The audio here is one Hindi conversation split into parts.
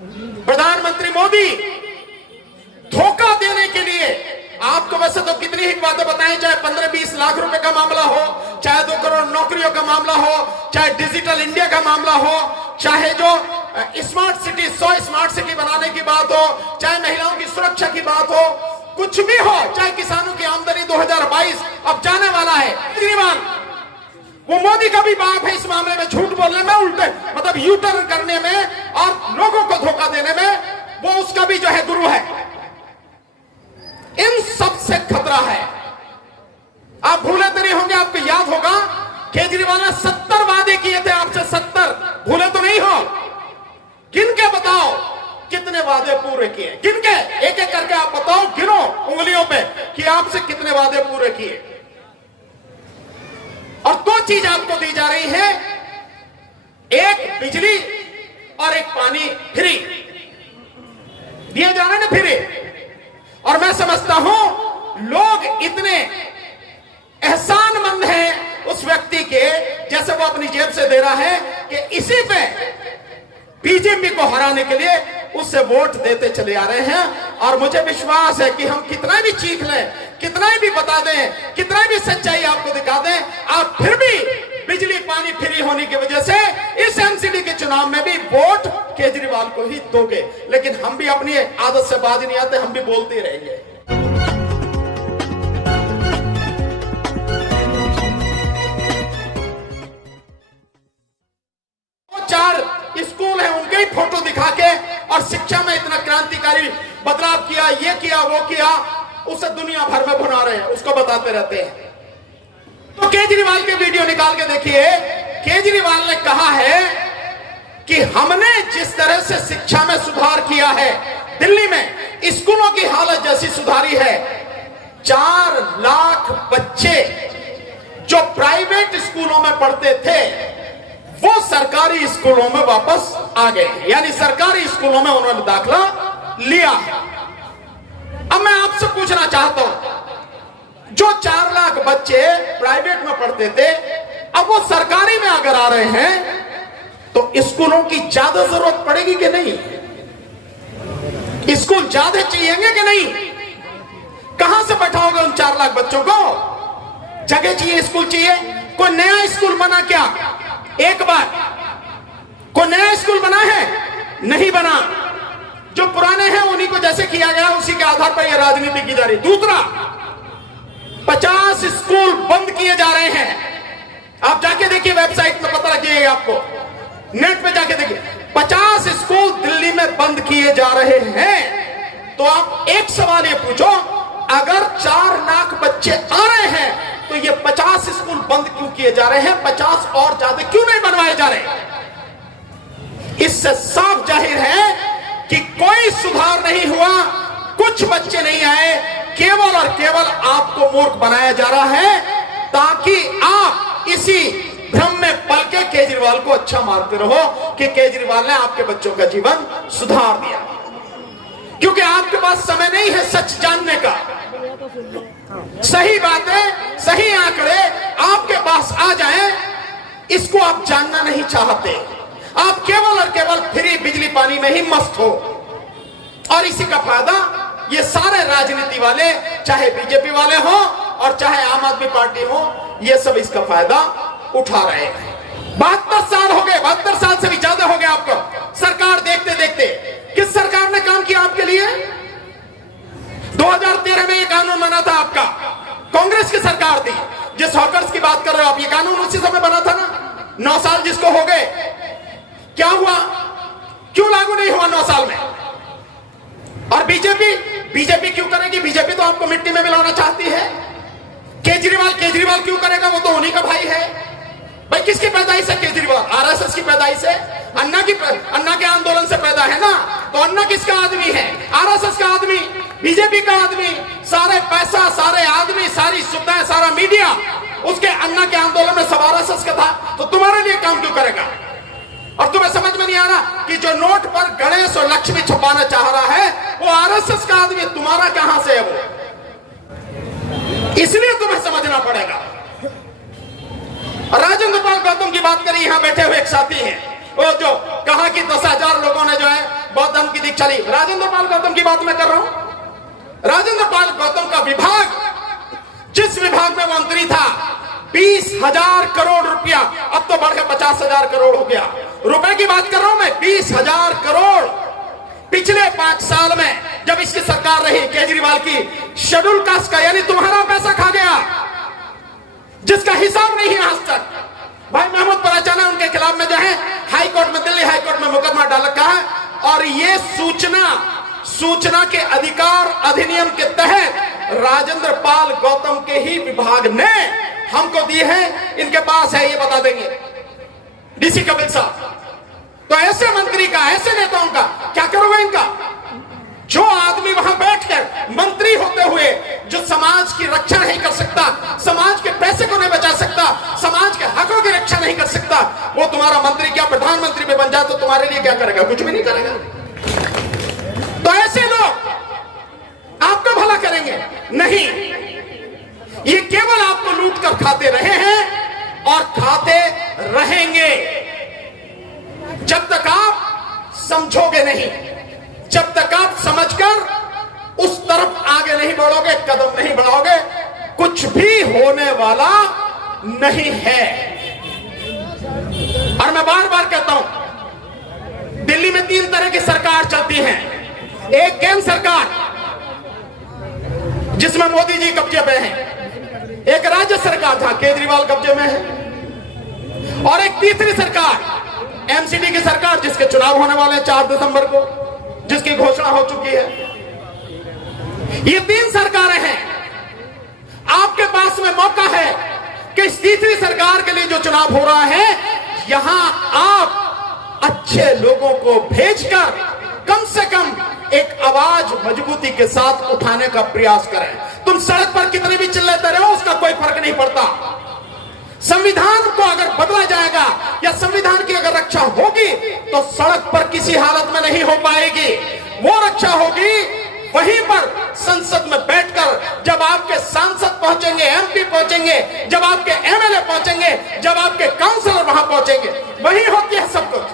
प्रधानमंत्री मोदी धोखा देने के लिए आपको वैसे तो कितनी ही बातें बताएं, चाहे 15-20 लाख रुपए का मामला हो, चाहे 2 करोड़ नौकरियों का मामला हो, चाहे डिजिटल इंडिया का मामला हो, चाहे जो स्मार्ट सिटी 100 स्मार्ट सिटी बनाने की बात हो, चाहे महिलाओं की सुरक्षा की बात हो, कुछ भी हो, चाहे किसानों की आमदनी 2022 अब जाने वाला है। केजरीवाल वो मोदी का भी बाप है इस मामले में, झूठ बोलने में, उल्टे मतलब यू टर्न करने में और लोगों को धोखा देने में, वो उसका भी जो है गुरु है। इन सबसे खतरा है। आप भूले तो नहीं होंगे, आपको याद होगा केजरीवाल ने 70 वादे किए थे आपसे, 70 भूले तो नहीं हो? गिन के बताओ कितने वादे पूरे किए, गिन के एक एक करके आप बताओ, गिनो उंगलियों पे कि आपसे कितने वादे पूरे किए। और 2 चीज आपको दी जा रही है, एक बिजली और एक पानी फ्री दिए जा रहे हैं ना, फ्री। और मैं समझता हूं लोग इतने एहसानमंद हैं उस व्यक्ति के, जैसे वो अपनी जेब से दे रहा है, कि इसी पे बीजेपी को हराने के लिए उससे वोट देते चले आ रहे हैं। और मुझे विश्वास है कि हम कितना भी चीख लें, कितना भी बता दें, कितना भी सच्चाई आपको दिखा दें, आप फिर भी बिजली पानी फ्री होने की वजह से इस एमसीडी के चुनाव में भी वोट केजरीवाल को ही दोगे। लेकिन हम भी अपनी आदत से बाज नहीं आते, हम भी बोलते रहेंगे। वो 4 स्कूल हैं, उनके ही फोटो दिखा के और शिक्षा में इतना क्रांतिकारी बदलाव किया, ये किया, वो किया, उसे दुनिया भर में भुना रहे हैं, उसको बताते रहते हैं। तो केजरीवाल के वीडियो निकाल के देखिए। केजरीवाल ने कहा है कि हमने जिस तरह से शिक्षा में सुधार किया है, दिल्ली में स्कूलों की हालत जैसी सुधारी है, 4 लाख बच्चे जो प्राइवेट स्कूलों में पढ़ते थे वो सरकारी स्कूलों में वापस आ गए, यानी सरकारी स्कूलों में उन्होंने दाखिला लिया। अब मैं आपसे पूछना चाहता हूं, जो 4 लाख बच्चे प्राइवेट में पढ़ते थे, अब वो सरकारी में अगर आ रहे हैं तो स्कूलों की ज्यादा जरूरत पड़ेगी कि नहीं? स्कूल ज्यादा चाहिएंगे कि नहीं? कहां से बैठाओगे उन 4 लाख बच्चों को? जगह चाहिए, स्कूल चाहिए। कोई नया स्कूल बना क्या? एक बार कोई नया स्कूल बना है? नहीं बना। जो पुराने हैं उन्हीं को जैसे किया गया उसी के आधार पर यह राजनीति की जा रही। दूसरा, 50 स्कूल बंद किए जा रहे हैं। आप जाके देखिए, वेबसाइट में पता लग जाएगा आपको, नेट पे जाके देखिए, 50 स्कूल दिल्ली में बंद किए जा रहे हैं। तो आप एक सवाल ये पूछो, अगर 4 लाख बच्चे आ रहे हैं तो ये 50 स्कूल बंद क्यों किए जा रहे हैं? 50 और ज्यादा क्यों नहीं बनवाए जा रहे? इससे साफ जाहिर है कि कोई सुधार नहीं हुआ, कुछ बच्चे नहीं आए, केवल और केवल आपको मूर्ख बनाया जा रहा है ताकि आप इसी भ्रम में पल के केजरीवाल को अच्छा मारते रहो कि केजरीवाल ने आपके बच्चों का जीवन सुधार दिया। क्योंकि आपके पास समय नहीं है सच जानने का। सही बातें, सही आंकड़े आपके पास आ जाएं, इसको आप जानना नहीं चाहते। आप केवल और केवल फ्री बिजली पानी में ही मस्त हो। और इसी का फायदा ये सारे राजनीति वाले, चाहे बीजेपी वाले हो और चाहे आम आदमी पार्टी हो, ये सब इसका फायदा उठा रहे हैं। 72 साल हो गए, 72 साल से भी ज्यादा हो गए आपको सरकार देखते देखते। किस सरकार ने काम किया आपके लिए? 2013 में ये कानून बना था आपका, कांग्रेस की सरकार थी। जिस हॉकर्स की बात कर रहे हो आप, ये कानून उसी समय बना था ना। 9 साल जिसको हो गए, क्या हुआ? क्यों लागू नहीं हुआ 9 साल में? और बीजेपी क्यों करेगी? बीजेपी तो आपको मिट्टी में मिलाना चाहती है। केजरीवाल क्यों करेगा? वो तो उन्हीं का भाई है। भाई किसकी पैदाइश है केजरीवाल? आरएसएस की पैदाइश है। अन्ना के आंदोलन से पैदा है ना। तो अन्ना किसका आदमी है? आरएसएस का आदमी, बीजेपी का आदमी। सारे पैसा, सारे आदमी, सारी सुविधाएं, सारा मीडिया उसके अन्ना के आंदोलन में सब आरएसएस का था। तो तुम्हारे लिए काम क्यों करेगा? और तुम्हें समझ में नहीं आ रहा कि जो नोट पर गणेश और लक्ष्मी छुपाना चाह रहा है वो आरएसएस का आदमी, तुम्हारा कहां से है वो? इसलिए तुम्हें समझना पड़ेगा। राजेंद्र पाल गौतम की बात करी, यहां बैठे हुए एक साथी हैं, वो जो कहा कि 10,000 लोगों ने जो है बौद्ध लीक चली। राजेंद्र पाल गौतम की बात मैं कर रहा हूं। राजेंद्र पाल गौतम का विभाग, जिस विभाग में मंत्री था, 20,000 करोड़ रुपया, अब तो बढ़ के 50,000 करोड़ हो गया। रुपए की बात कर रहा हूं मैं, 20,000 करोड़ पिछले 5 साल में जब इसकी सरकार रही केजरीवाल की, शेड्यूल कास्ट का यानी तुम्हारा पैसा खा गया, जिसका हिसाब नहीं है आज तक। भाई महमूद पराचा ने उनके खिलाफ में जो है हाई कोर्ट में, दिल्ली हाई कोर्ट में मुकदमा डाल रखा है, और ये सूचना के अधिकार अधिनियम के तहत राजेंद्र पाल गौतम के ही विभाग ने हमको दिए हैं। इनके पास है, ये बता देंगे डीसी कपिल साहब। तो ऐसे मंत्री का, ऐसे नेताओं का क्या करोगे इनका? जो आदमी वहां बैठकर मंत्री होते हुए जो समाज की रक्षा नहीं कर सकता, समाज के पैसे को नहीं बचा सकता, समाज के हकों की रक्षा नहीं कर सकता, वो तुम्हारा मंत्री क्या प्रधानमंत्री में बन जाए तो तुम्हारे लिए क्या करेगा? कुछ भी नहीं करेगा। तो ऐसे लोग आपका भला करेंगे नहीं, ये केवल आपको लूट कर खाते रहे हैं और खाते रहेंगे जब तक आप समझोगे नहीं, जब तक आप समझकर उस तरफ आगे नहीं बढ़ोगे, कदम नहीं बढ़ाओगे, कुछ भी होने वाला नहीं है। और मैं बार बार कहता हूं, दिल्ली में 3 तरह की सरकार चलती है। एक केंद्र सरकार जिसमें मोदी जी कब्जे पे हैं, एक राज्य सरकार जहां केजरीवाल कब्जे में है, और एक तीसरी सरकार एमसीडी की सरकार जिसके चुनाव होने वाले हैं 4 दिसंबर को, जिसकी घोषणा हो चुकी है। ये 3 सरकारें हैं। आपके पास में मौका है कि इस तीसरी सरकार के लिए जो चुनाव हो रहा है, यहां आप अच्छे लोगों को भेजकर कम से कम एक आवाज मजबूती के साथ उठाने का प्रयास करें। तुम सड़क पर कितने भी चिल्लाते रहो, उसका कोई फर्क नहीं पड़ता। संविधान को अगर बदला जाएगा या संविधान की अगर रक्षा होगी तो सड़क पर किसी हालत में नहीं हो पाएगी। वो रक्षा होगी वहीं पर संसद में बैठकर, जब आपके सांसद पहुंचेंगे, एमपी पहुंचेंगे, जब आपके एमएलए पहुंचेंगे, जब आपके काउंसलर वहां पहुंचेंगे, वहीं होती है सब कुछ।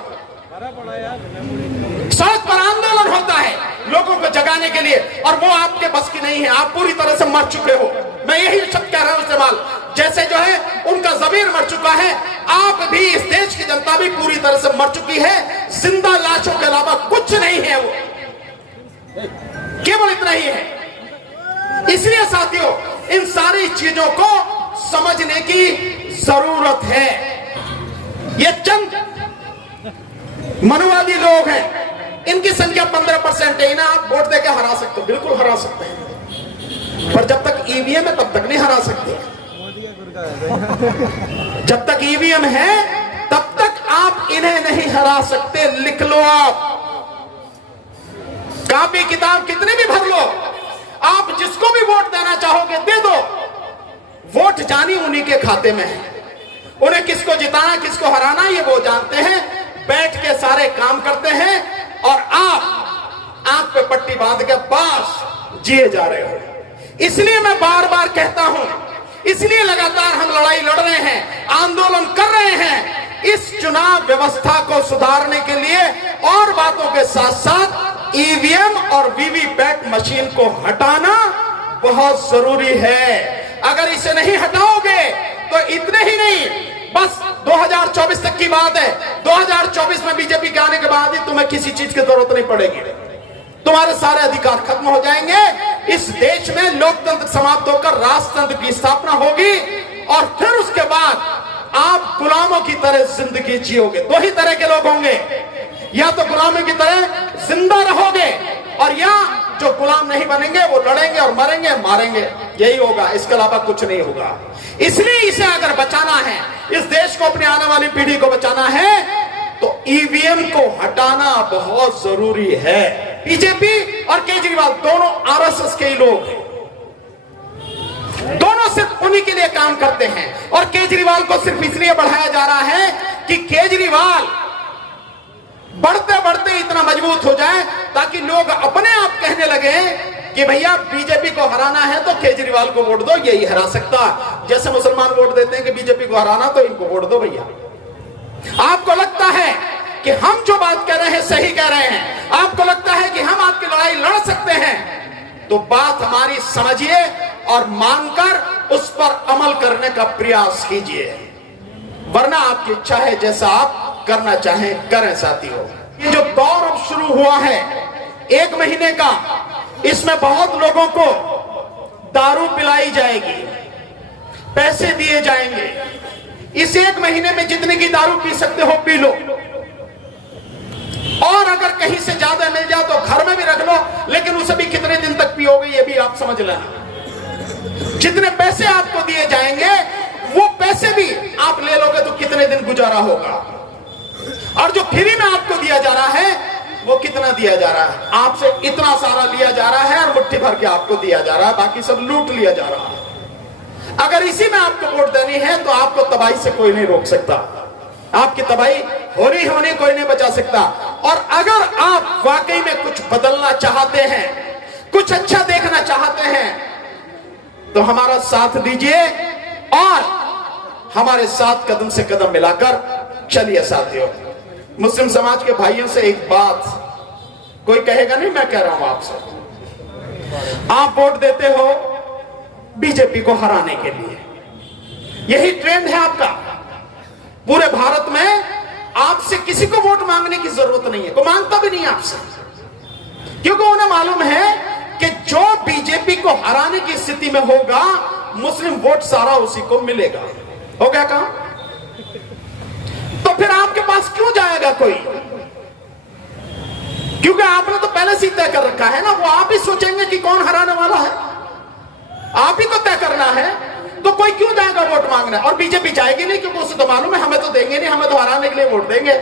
सड़क पर आंदोलन होता है लोगों को जगाने के लिए, और वो आपके बस की नहीं है। आप पूरी तरह से मर चुके हो। मैं यही शब्द कह रहा हूं इस्तेमाल, जैसे जो है उनका जमीर मर चुका है, आप भी, इस देश की जनता भी पूरी तरह से मर चुकी है। जिंदा लाशों के अलावा कुछ नहीं है, वो केवल इतना ही है। इसलिए साथियों, इन सारी चीजों को समझने की जरूरत है। ये चंद मनुवादी लोग हैं, इनकी संख्या 15% है। इन्हें आप वोट देकर हरा सकते हो, बिल्कुल हरा सकते हैं, पर जब तक ईवीएम है तब तक नहीं हरा सकते। जब तक ईवीएम है तब तक आप इन्हें नहीं हरा सकते। लिख लो, आप कापी किताब कितने भी भर लो, आप जिसको भी वोट देना चाहोगे दे दो, वोट जानी उन्हीं के खाते में है। उन्हें किसको जिताना किसको हराना ये वो जानते हैं, बैठ के सारे काम करते हैं, और आप आंख पे पट्टी बांध के बस जिए जा रहे हो। इसलिए मैं बार बार कहता हूं, इसलिए लगातार हम लड़ाई लड़ रहे हैं, आंदोलन कर रहे हैं, इस चुनाव व्यवस्था को सुधारने के लिए, और बातों के साथ साथ ईवीएम और वीवीपैट मशीन को हटाना बहुत जरूरी है। अगर इसे नहीं हटाओगे तो इतने ही नहीं, बस 2024 तक की बात है। 2024 में बीजेपी के आने के बाद ही तुम्हें किसी चीज की जरूरत नहीं पड़ेगी, तुम्हारे सारे अधिकार खत्म हो जाएंगे। इस देश में लोकतंत्र समाप्त होकर राजतंत्र की स्थापना होगी, और फिर उसके बाद आप गुलामों की तरह जिंदगी जियोगे। 2 ही तरह के लोग होंगे, या तो गुलामों की तरह जिंदा रहोगे, और या जो गुलाम नहीं बनेंगे वो लड़ेंगे और मरेंगे, मारेंगे। यही होगा, इसके अलावा कुछ नहीं होगा। इसलिए इसे अगर बचाना है, इस देश को, अपनी आने वाली पीढ़ी को बचाना है, तो ईवीएम को हटाना बहुत जरूरी है। बीजेपी और केजरीवाल दोनों आरएसएस के ही लोग हैं, दोनों सिर्फ उन्हीं के लिए काम करते हैं, और केजरीवाल को सिर्फ इसलिए बढ़ाया जा रहा है कि केजरीवाल बढ़ते बढ़ते इतना मजबूत हो जाए ताकि लोग अपने आप कहने लगे कि भैया बीजेपी को हराना है तो केजरीवाल को वोट दो, यही हरा सकता। जैसे मुसलमान वोट देते हैं कि बीजेपी को हराना तो इनको वोट दो भैया। आपको लगता है कि हम जो बात कह रहे हैं सही कह रहे हैं, आपको लगता है कि तो बात हमारी समझिए और मानकर उस पर अमल करने का प्रयास कीजिए, वरना आपकी इच्छा है जैसा आप करना चाहें करें साथियों। ये जो दौर अब शुरू हुआ है 1 महीने का, इसमें बहुत लोगों को दारू पिलाई जाएगी, पैसे दिए जाएंगे। इस 1 महीने में जितने की दारू पी सकते हो पी लो, और अगर कहीं से ज्यादा मिल जाए तो घर में भी रख लो, लेकिन उसे भी कितने दिन तक पियोगे ये भी आप समझ लेना। जितने पैसे आपको दिए जाएंगे वो पैसे भी आप ले लोगे तो कितने दिन गुजारा होगा, और जो फ्री में आपको दिया जा रहा है वो कितना दिया जा रहा है, आपसे इतना सारा लिया जा रहा है और मुट्ठी भर के आपको दिया जा रहा है, बाकी सब लूट लिया जा रहा है। अगर इसी में आपको वोट देनी है तो आपको तबाही से कोई नहीं रोक सकता, आपकी तबाही होनी कोई नहीं बचा सकता। और अगर आप वाकई में कुछ बदलना चाहते हैं, कुछ अच्छा देखना चाहते हैं, तो हमारा साथ दीजिए और हमारे साथ कदम से कदम मिलाकर चलिए साथियों। मुस्लिम समाज के भाइयों से एक बात, कोई कहेगा नहीं, मैं कह रहा हूं आपसे, आप वोट देते हो बीजेपी को हराने के लिए, यही ट्रेंड है आपका। पूरे भारत में आपसे किसी को वोट मांगने की जरूरत नहीं है, कोई मांगता भी नहीं है आपसे, क्योंकि उन्हें मालूम है कि जो बीजेपी को हराने की स्थिति में होगा मुस्लिम वोट सारा उसी को मिलेगा। हो गया काम? तो फिर आपके पास क्यों जाएगा कोई? क्योंकि आपने तो पहले से तय कर रखा है ना, वो आप ही सोचेंगे कि कौन हराने वाला है, आप ही को तय करना है, तो कोई क्यों जाएगा वोट मांगने? और बीजेपी जाएगी नहीं, क्योंकि उसे तो मालूम है हमें तो देंगे नहीं, हमें तो हराने के लिए वोट देंगे।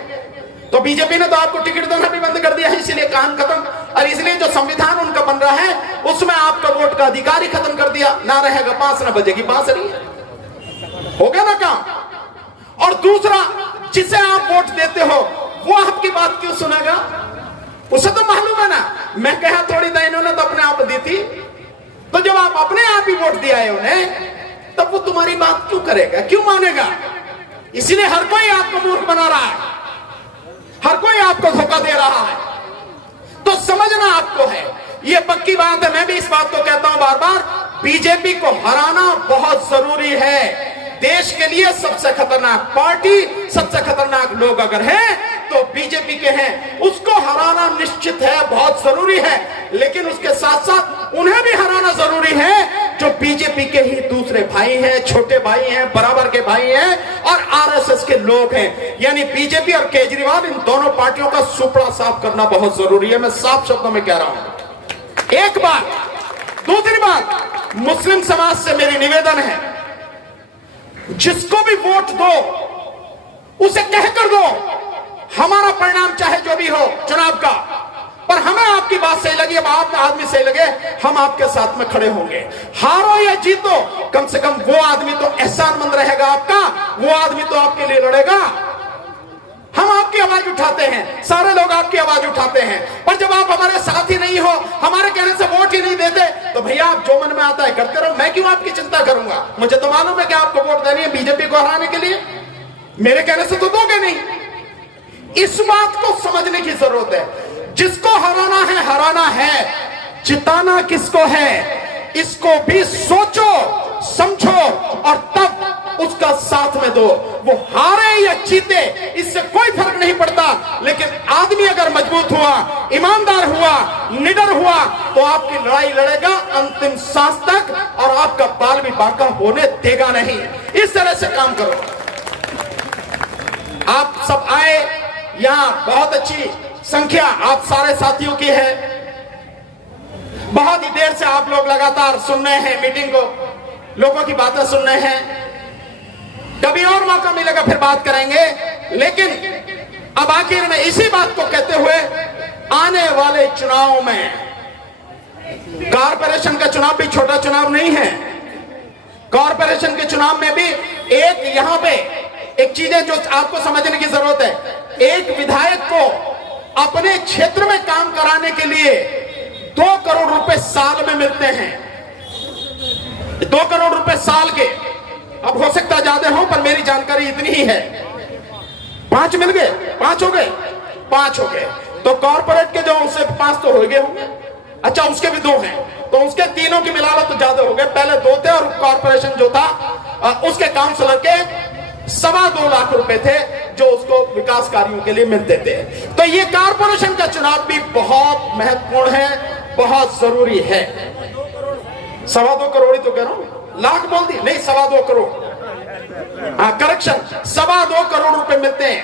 तो बीजेपी ने तो आपको टिकट देना भी बंद कर दिया है, इसलिए काम खत्म, और इसलिए जो संविधान उनका बन रहा है उसमें आपका वोट का अधिकार ही खत्म कर दिया, ना रहेगा बांस ना बजेगी बांसुरी। हो गया ना काम? और दूसरा, जिसे आप वोट देते हो वो आपकी बात क्यों सुनेगा? उसे तो मालूम है ना, मैं कहा थोड़ी था, इन्होंने तो अपने आप दी थी, तो जब आप अपने आप ही वोट दिया है उन्हें, तब वो तुम्हारी बात क्यों करेगा, क्यों मानेगा? इसलिए हर कोई आपको मूर्ख बना रहा है, हर कोई आपको धोखा दे रहा है, तो समझना आपको है, ये पक्की बात है। मैं भी इस बात को कहता हूं बार बार, बीजेपी को हराना बहुत जरूरी है। देश के लिए सबसे खतरनाक पार्टी, सबसे खतरनाक लोग अगर हैं तो बीजेपी के हैं, उसको हराना निश्चित है, बहुत जरूरी है। लेकिन उसके साथ साथ उन्हें भी हराना जरूरी है जो बीजेपी के ही दूसरे भाई हैं, छोटे भाई हैं, बराबर के भाई हैं और आरएसएस के लोग हैं। यानी बीजेपी और केजरीवाल, इन दोनों पार्टियों का सुपड़ा साफ करना बहुत जरूरी है। मैं साफ शब्दों में कह रहा हूं। एक बात। दूसरी बात, मुस्लिम समाज से मेरी निवेदन है, जिसको भी वोट दो उसे कहकर दो, हमारा परिणाम चाहे जो भी हो चुनाव का, पर हमें आपकी बात सही लगी, अब आप आदमी सही लगे, हम आपके साथ में खड़े होंगे। हारो या जीतो, कम से कम वो आदमी तो एहसानमंद रहेगा आपका, वो आदमी तो आपके लिए लड़ेगा। हम आपकी आवाज उठाते हैं, सारे लोग आपकी आवाज उठाते हैं, पर जब आप हमारे साथ ही नहीं हो, हमारे कहने से वोट ही नहीं देते, तो भैया आप जो मन में आता है करते रहो, मैं क्यों आपकी चिंता करूंगा? मुझे तो मालूम है कि आपको वोट देनी है बीजेपी को हराने के लिए, मेरे कहने से तो दोगे नहीं। इस बात को समझने की जरूरत है, जिसको हराना है, जिताना किसको है, इसको भी सोचो समझो और तब उसका साथ में दो। वो हारे या जीते इससे कोई फर्क नहीं पड़ता, लेकिन आदमी अगर मजबूत हुआ, ईमानदार हुआ, निडर हुआ, तो आपकी लड़ाई लड़ेगा अंतिम सांस तक और आपका बाल भी बांका होने देगा नहीं। इस तरह से काम करो। आप सब आए, यहां बहुत अच्छी संख्या आप सारे साथियों की है, बहुत ही देर से आप लोग लगातार सुन रहे हैं मीटिंग को, लोगों की बातें सुन रहे हैं। कभी और मौका मिलेगा फिर बात करेंगे, लेकिन अब आखिर में इसी बात को कहते हुए, आने वाले चुनाव में, कॉरपोरेशन का चुनाव भी छोटा चुनाव नहीं है, कॉरपोरेशन के चुनाव में भी एक यहां पे एक चीजें जो आपको समझने की जरूरत है, एक विधायक को अपने क्षेत्र में काम कराने के लिए 2 करोड़ रुपए साल में मिलते हैं। 2 करोड़ रुपए साल के, अब हो सकता ज्यादा हो पर मेरी जानकारी इतनी ही है। 5 मिल गए, 5 हो गए, 5 हो गए, तो कॉर्पोरेट के जो उससे 5 तो हो गए होंगे, अच्छा उसके भी 2 हैं, तो उसके तीनों की मिलावट तो ज्यादा हो गए। पहले 2 थे और कॉर्पोरेशन जो था उसके काउंसलर के 2.25 लाख रुपए थे जो उसको विकास कार्यों के लिए मिलते थे। तो ये कॉर्पोरेशन का चुनाव भी बहुत महत्वपूर्ण है, बहुत जरूरी है। 2.25 करोड़ ही तो कह रहा हूं, लाख बोल दी नहीं, 2.25 करोड़, करेक्शन, 2.25 करोड़ रुपए मिलते हैं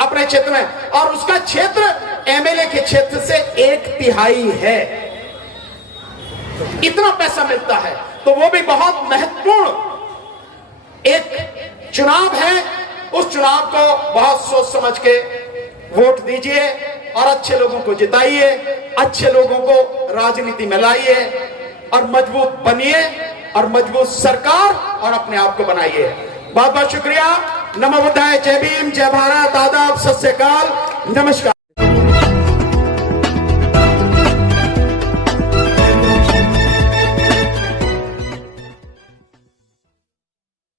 अपने क्षेत्र में, और उसका क्षेत्र एमएलए के क्षेत्र से 1/3 है। इतना पैसा मिलता है, तो वो भी बहुत महत्वपूर्ण एक चुनाव है। उस चुनाव को बहुत सोच समझ के वोट दीजिए और अच्छे लोगों को जिताइए, अच्छे लोगों को राजनीति में लाइए और मजबूत बनिए और मजबूत सरकार और अपने आप को बनाइए। बहुत बहुत शुक्रिया। नमो बुद्धाय, जय भीम, जय भारत, आदाब, सत श्री अकाल, नमस्कार।